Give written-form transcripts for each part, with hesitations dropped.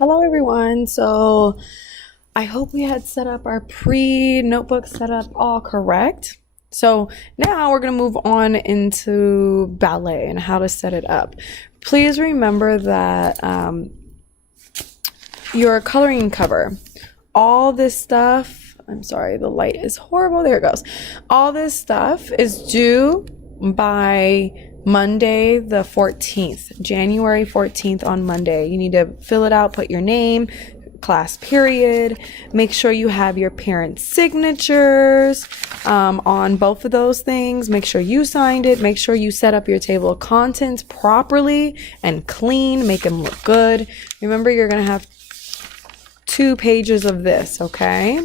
Hello everyone. So I hope we had set up our pre-notebook setup all correct. So now we're going to move on into ballet and how to set it up. Please remember that your coloring cover, all this stuff, I'm sorry, the light is horrible. There it goes. All this stuff is due by Monday the 14th, January 14th on Monday. You need to fill it out, put your name, class period, make sure you have your parents' signatures on both of those things. Make sure you signed it. Make sure you set up your table of contents properly and clean, make them look good. Remember, you're going to have 2 pages of this, okay?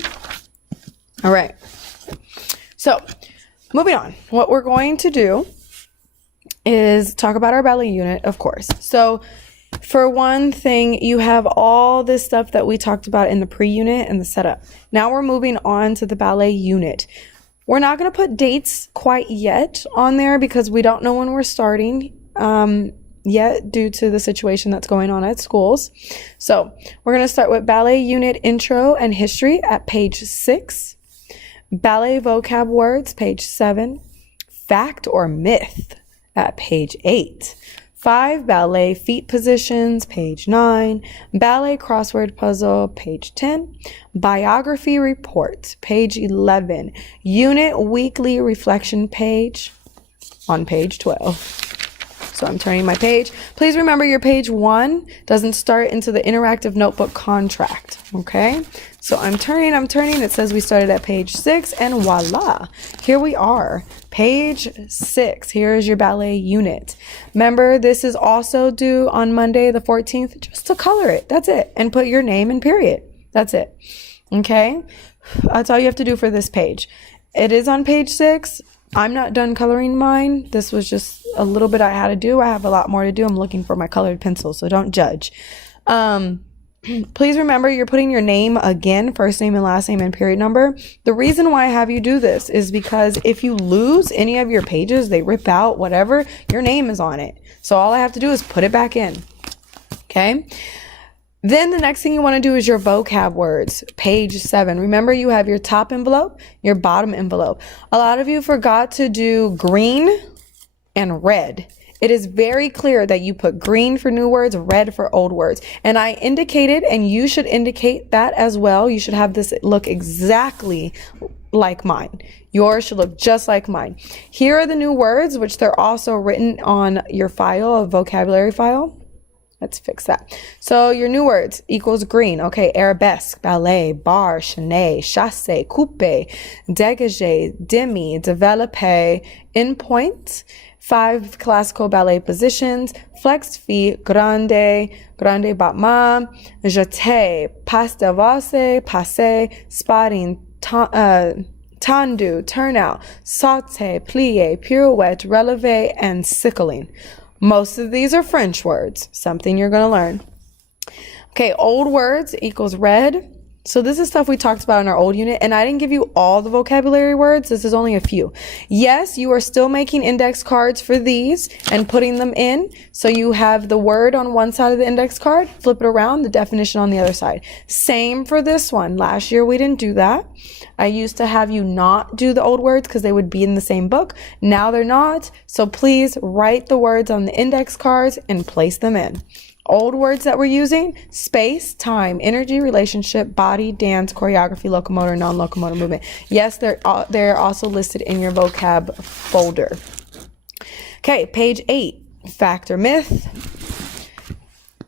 All right. So moving on, what we're going to do is talk about our ballet unit, of course. So for one thing, you have all this stuff that we talked about in the pre-unit and the setup. Now we're moving on to the ballet unit. We're not going to put dates quite yet on there because we don't know when we're starting yet due to the situation that's going on at schools. So we're going to start with ballet unit intro and history at page 6. Ballet vocab words, page 7. Fact or myth at page 8. 5 ballet feet positions, page 9. Ballet crossword puzzle, page 10. Biography report, page 11. Unit weekly reflection page on page 12. So I'm turning my page. Please remember your page 1 doesn't start into the interactive notebook contract, okay? So I'm turning. It says we started at page 6 and voila, here we are. Page 6, here is your ballet unit. Remember, this is also due on Monday the 14th, just to color it, that's it. And put your name and period, that's it, okay? That's all you have to do for this page. It is on page 6. I'm not done coloring mine. This was just a little bit I had to do. I have a lot more to do. I'm looking for my colored pencil, so don't judge. Please remember you're putting your name again, first name and last name and period number. The reason why I have you do this is because if you lose any of your pages, they rip out, whatever, your name is on it. So all I have to do is put it back in. Okay. Then the next thing you want to do is your vocab words, page 7. Remember, you have your top envelope, your bottom envelope. A lot of you forgot to do green and red. It is very clear that you put green for new words, red for old words. And I indicated, and you should indicate that as well. You should have this look exactly like mine. Yours should look just like mine. Here are the new words, which they're also written on your file, a vocabulary file. Let's fix that. So your new words equals green. Okay, arabesque, ballet, bar, chaîné, chassé, coupe, dégagé, demi, développé, in point, 5 classical ballet positions, flex feet, grande, grande battement, jeté, pas d'avance, passé, spotting, tendu, turnout, sauté, plié, pirouette, relevé, and sickling. Most of these are French words, something you're going to learn. Okay, old words equals red. So this is stuff we talked about in our old unit, and I didn't give you all the vocabulary words. This is only a few. Yes, you are still making index cards for these and putting them in. So you have the word on one side of the index card, flip it around, the definition on the other side. Same for this one. Last year we didn't do that. I used to have you not do the old words because they would be in the same book. Now they're not. So please write the words on the index cards and place them in. Old words that we're using: space, time, energy, relationship, body, dance, choreography, locomotor, non-locomotor movement. Yes, they're also listed in your vocab folder. Okay, page 8, fact or myth.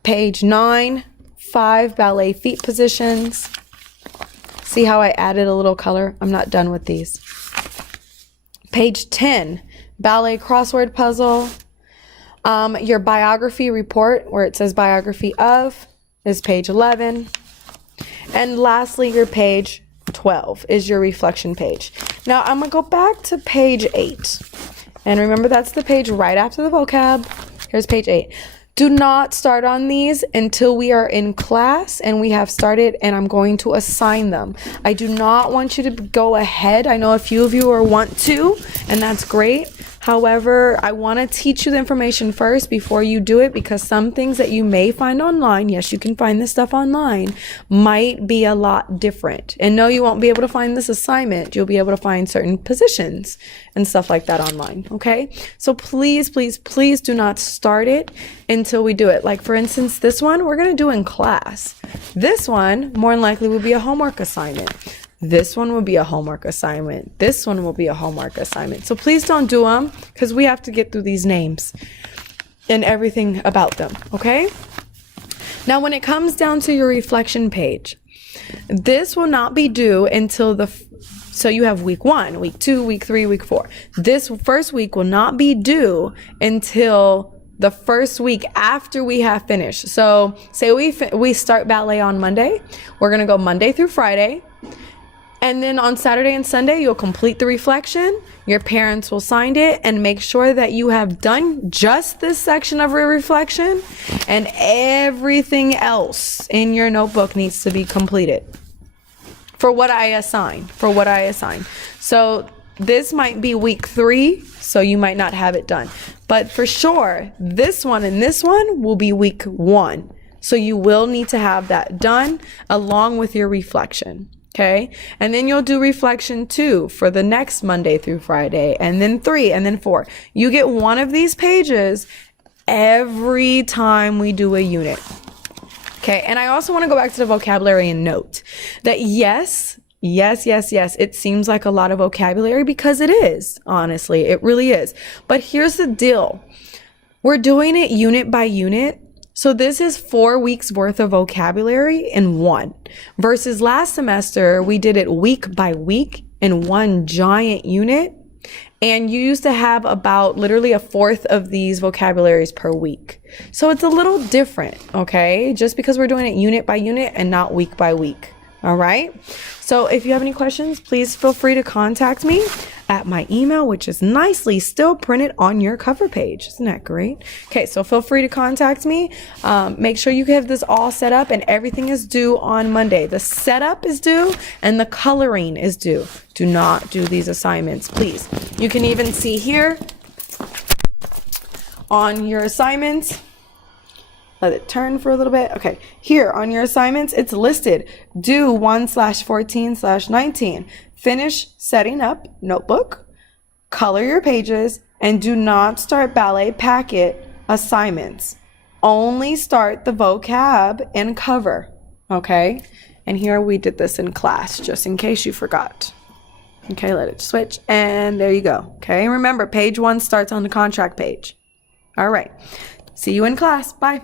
Page 9, 5 ballet feet positions. See how I added a little color? I'm not done with these. Page 10, ballet crossword puzzle. Your biography report, where it says biography of, is page 11. And lastly, your page 12 is your reflection page. Now I'm going to go back to page 8. And remember, that's the page right after the vocab. Here's page 8. Do not start on these until we are in class and we have started and I'm going to assign them. I do not want you to go ahead. I know a few of you want to, and that's great. However, I want to teach you the information first before you do it, because some things that you may find online, yes, you can find this stuff online, might be a lot different. And no, you won't be able to find this assignment. You'll be able to find certain positions and stuff like that online, okay? So please, please, please do not start it until we do it. Like for instance, this one we're going to do in class. This one more than likely will be a homework assignment. This one will be a homework assignment. This one will be a homework assignment. So please don't do them, because we have to get through these names and everything about them, okay? Now, when it comes down to your reflection page, this will not be due until so you have week 1, week 2, week 3, week 4. This first week will not be due until the first week after we have finished. So say we start ballet on Monday. We're going to go Monday through Friday. And then on Saturday and Sunday, you'll complete the reflection. Your parents will sign it and make sure that you have done just this section of your reflection, and everything else in your notebook needs to be completed for what I assign, So this might be week 3, so you might not have it done. But for sure, this one and this one will be week 1. So you will need to have that done along with your reflection. Okay, and then you'll do reflection 2 for the next Monday through Friday, and then 3, and then 4. You get one of these pages every time we do a unit. Okay, and I also want to go back to the vocabulary and note that yes, it seems like a lot of vocabulary, because it is, honestly, it really is. But here's the deal. We're doing it unit by unit. So this is 4 weeks worth of vocabulary in one, versus last semester we did it week by week in one giant unit. And you used to have about literally a fourth of these vocabularies per week. So it's a little different, okay? Just because we're doing it unit by unit and not week by week. All right. So if you have any questions, please feel free to contact me at my email, which is nicely still printed on your cover page. Isn't that great? Okay, so feel free to contact me. Make sure you have this all set up, and everything is due on Monday. The setup is due and the coloring is due. Do not do these assignments, please. You can even see here on your assignments. Let it turn for a little bit. Okay, here on your assignments, it's listed due 1/14/19. Finish setting up notebook, color your pages, and do not start ballet packet assignments. Only start the vocab and cover, okay? And here we did this in class, just in case you forgot. Okay, let it switch, and there you go. Okay, remember, page 1 starts on the contract page. All right, see you in class. Bye.